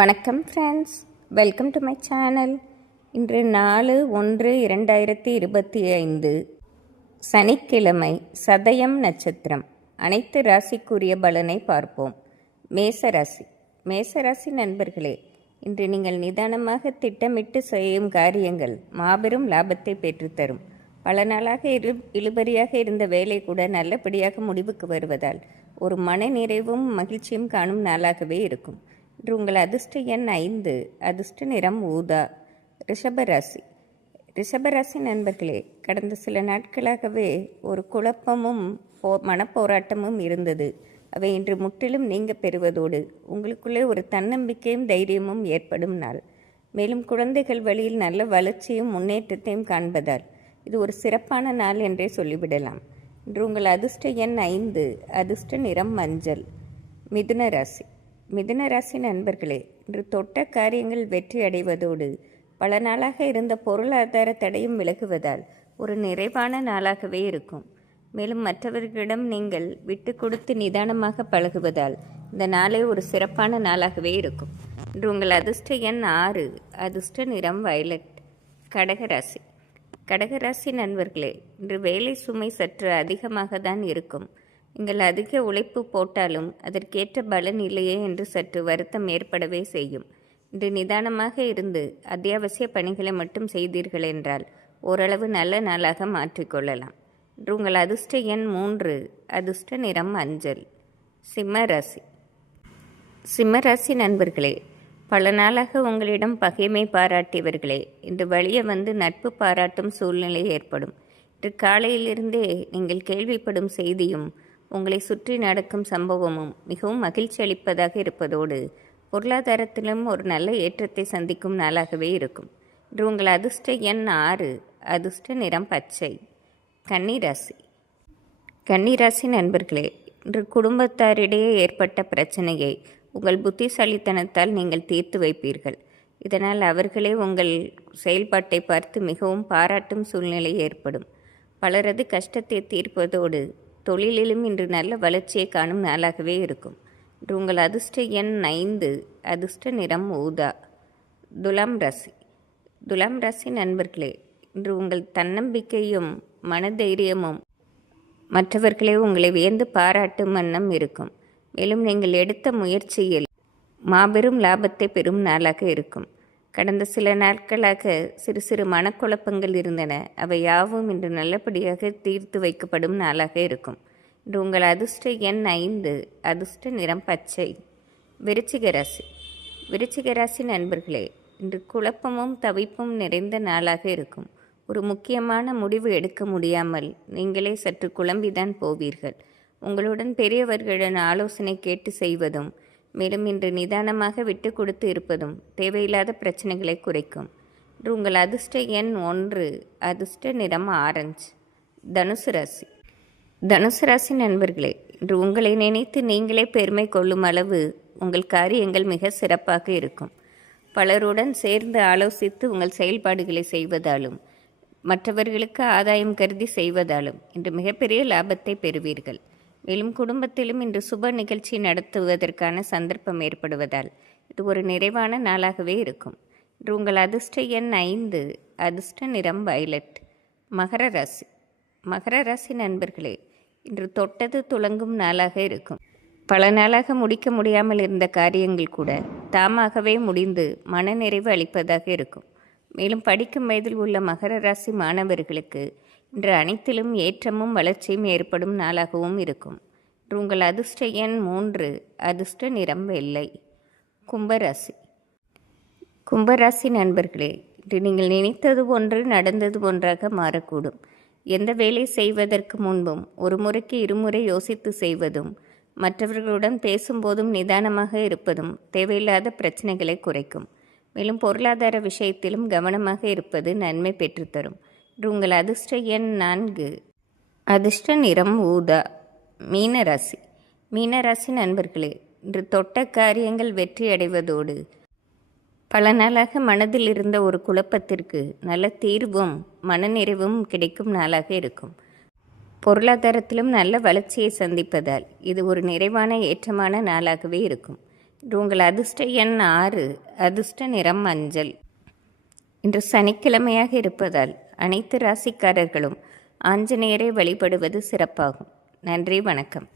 வணக்கம் friends, welcome to my channel. இன்று 4/1/2025 சனிக்கிழமை, சதயம் நட்சத்திரம். அனைத்து ராசிக்குரிய பலனை பார்ப்போம். மேசராசி நண்பர்களே, இன்று நீங்கள் நிதானமாக திட்டமிட்டு செய்யும் காரியங்கள் மாபெரும் லாபத்தை பெற்றுத்தரும். பல நாளாக இழுபறியாக இருந்த வேலை கூட நல்லபடியாக முடிவுக்கு வருவதால் ஒரு மன நிறைவும் மகிழ்ச்சியும் காணும் நாளாகவே இருக்கும். இன்று உங்கள் அதிர்ஷ்ட எண் 5, அதிர்ஷ்ட நிறம் ஊதா. ரிஷபராசி நண்பர்களே, கடந்த சில நாட்களாகவே ஒரு குழப்பமும் மனப்போராட்டமும் இருந்தது. அவை இன்று முற்றிலும் நீங்க பெறுவதோடு உங்களுக்குள்ளே ஒரு தன்னம்பிக்கையும் தைரியமும் ஏற்படும் நாள். மேலும் குழந்தைகள் வழியில் நல்ல வளர்ச்சியும் முன்னேற்றத்தையும் காண்பதால் இது ஒரு சிறப்பான நாள் என்றே சொல்லிவிடலாம். இன்று உங்கள் அதிர்ஷ்ட எண் 5, அதிர்ஷ்ட நிறம் மஞ்சள். மிதுன ராசி நண்பர்களே, இன்று தொட்ட காரியங்கள் வெற்றி அடைவதோடு பல நாளாக இருந்த பொருளாதார தடையும் விலகுவதால் ஒரு நிறைவான நாளாகவே இருக்கும். மேலும் மற்றவர்களிடம் நீங்கள் விட்டு கொடுத்து நிதானமாக பழகுவதால் இந்த நாளே ஒரு சிறப்பான நாளாகவே இருக்கும். இன்று உங்கள் அதிர்ஷ்ட எண் 6, அதிர்ஷ்ட நிறம் வயலட். கடகராசி நண்பர்களே, இன்று வேலை சுமை சற்று அதிகமாக தான் இருக்கும். நீங்கள் அதிக உழைப்பு போட்டாலும் அதற்கேற்ற பலன் இல்லையே என்று சற்று வருத்தம் ஏற்படவே செய்யும். இன்று நிதானமாக இருந்து அத்தியாவசிய பணிகளை மட்டும் செய்தீர்கள் என்றால் ஓரளவு நல்ல நாளாக மாற்றிக்கொள்ளலாம். இன்று உங்கள் அதிர்ஷ்ட எண் 3, அதிர்ஷ்ட நிறம் மஞ்சள். சிம்மராசி நண்பர்களே, பல நாளாக உங்களிடம் பகைமை பாராட்டியவர்களே இன்று வழியே வந்து நட்பு பாராட்டும் சூழ்நிலை ஏற்படும். இன்று காலையிலிருந்தே நீங்கள் கேள்விப்படும் செய்தியும் உங்களை சுற்றி நடக்கும் சம்பவமும் மிகவும் மகிழ்ச்சி அளிப்பதாக இருப்பதோடு பொருளாதாரத்திலும் ஒரு நல்ல ஏற்றத்தை சந்திக்கும் நாளாகவே இருக்கும். இன்று உங்கள் அதிர்ஷ்ட எண் 6, அதிர்ஷ்ட நிறம் பச்சை. கன்னிராசி நண்பர்களே, இன்று குடும்பத்தாரிடையே ஏற்பட்ட பிரச்சனையை உங்கள் புத்திசாலித்தனத்தால் நீங்கள் தீர்த்து வைப்பீர்கள். இதனால் அவர்களே உங்கள் செயல்பாட்டை பார்த்து மிகவும் பாராட்டும் சூழ்நிலை ஏற்படும். பலரது கஷ்டத்தை தீர்ப்பதோடு தொழிலிலும் இன்று நல்ல வளர்ச்சியை காணும் நாளாகவே இருக்கும். இன்று உங்கள் அதிர்ஷ்ட எண் 5, அதிர்ஷ்ட நிறம் ஊதா. துலாம் ராசி நண்பர்களே, இன்று உங்கள் தன்னம்பிக்கையும் மனதைரியமும் மற்றவர்களே உங்களை வியந்து பாராட்டும் வண்ணம் இருக்கும். மேலும் நீங்கள் எடுத்த முயற்சியில் மாபெரும் லாபத்தை பெறும் நாளாக இருக்கும். கடந்த சில நாட்களாக சிறு சிறு மனக்குழப்பங்கள் இருந்தன. அவை யாவும் இன்று நல்லபடியாக தீர்த்து வைக்கப்படும் நாளாக இருக்கும். இன்று உங்கள் அதிர்ஷ்ட எண் 5, அதிர்ஷ்ட நிறம் பச்சை. விருச்சிக ராசி நண்பர்களே, இன்று குழப்பமும் தவிப்பும் நிறைந்த நாளாக இருக்கும். ஒரு முக்கியமான முடிவு எடுக்க முடியாமல் நீங்களே சற்று குழம்பிதான் போவீர்கள். உங்களுடன் பெரியவர்களின் ஆலோசனை கேட்டு செய்வதும் மேலும் இன்று நிதானமாக விட்டு கொடுத்து இருப்பதும் தேவையில்லாத பிரச்சனைகளை குறைக்கும். இன்று உங்கள் அதிர்ஷ்ட எண் 1, அதிர்ஷ்ட நிறம் ஆரஞ்சு. தனுசு ராசி நண்பர்களே, இன்று உங்களை நினைத்து நீங்களே பெருமை கொள்ளும் அளவு உங்கள் காரியங்கள் மிக சிறப்பாக இருக்கும். பலருடன் சேர்ந்து ஆலோசித்து உங்கள் செயல்பாடுகளை செய்வதாலும் மற்றவர்களுக்கு ஆதாயம் கருதி செய்வதாலும் இன்று மிகப்பெரிய லாபத்தை பெறுவீர்கள். மேலும் குடும்பத்திலும் இன்று சுப நிகழ்ச்சி நடத்துவதற்கான சந்தர்ப்பம் ஏற்படுவதால் இது ஒரு நிறைவான நாளாகவே இருக்கும். இன்று உங்கள் அதிர்ஷ்ட எண் 5, அதிர்ஷ்ட நிறம் வயலட். மகர ராசி நண்பர்களே, இன்று தொட்டது துளங்கும் நாளாக இருக்கும். பல நாளாக முடிக்க முடியாமல் இருந்த காரியங்கள் கூட தாமாகவே முடிந்து மனநிறைவு அளிப்பதாக இருக்கும். மேலும் படிக்கும் வயதில் உள்ள மகர ராசி மாணவர்களுக்கு இன்று அனைத்திலும் ஏற்றமும் வளர்ச்சியும் ஏற்படும் நாளாகவும் இருக்கும். இன்று உங்கள் அதிர்ஷ்ட எண் 3, அதிர்ஷ்ட நிறம் வெள்ளை. கும்பராசி நண்பர்களே, இன்று நீங்கள் நினைத்தது ஒன்று நடந்தது ஒன்றாக மாறக்கூடும். எந்த வேலை செய்வதற்கு முன்பும் ஒரு முறைக்கு இருமுறை யோசித்து செய்வதும் மற்றவர்களுடன் பேசும்போதும் நிதானமாக இருப்பதும் தேவையில்லாத பிரச்சனைகளை குறைக்கும். மேலும் பொருளாதார விஷயத்திலும் கவனமாக இருப்பது நன்மை பெற்றுத்தரும். இன்று உங்கள் அதிர்ஷ்ட எண் 4, அதிர்ஷ்ட நிறம் ஊதா. மீனராசி நண்பர்களே, இன்று தொட்ட காரியங்கள் வெற்றி அடைவதோடு பல நாளாக மனதில் இருந்த ஒரு குழப்பத்திற்கு நல்ல தீர்வும் மனநிறைவும் கிடைக்கும் நாளாக இருக்கும். பொருளாதாரத்திலும் நல்ல வளர்ச்சியை சந்திப்பதால் இது ஒரு நிறைவான ஏற்றமான நாளாகவே இருக்கும். இன்று உங்கள் அதிர்ஷ்ட எண் 6, அதிர்ஷ்ட நிறம் மஞ்சள். இன்று சனிக்கிழமையாக இருப்பதால் அனைத்து ராசிக்காரர்களும் ஆஞ்சநேயரை வழிபடுவது சிறப்பாகும். நன்றி, வணக்கம்.